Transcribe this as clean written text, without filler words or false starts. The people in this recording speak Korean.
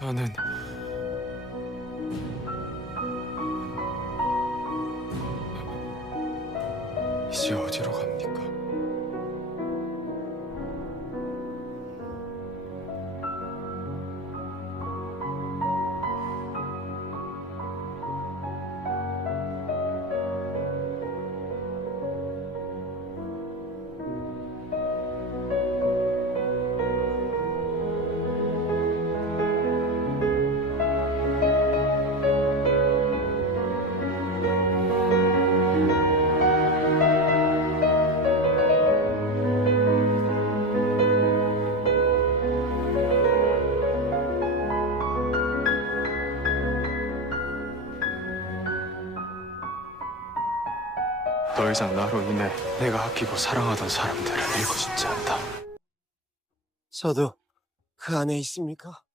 나는 이제 어디로 갑니까? 더 이상 나로 인해 내가 아끼고 사랑하던 사람들은 잃고 싶지 않다. 저도 그 안에 있습니까?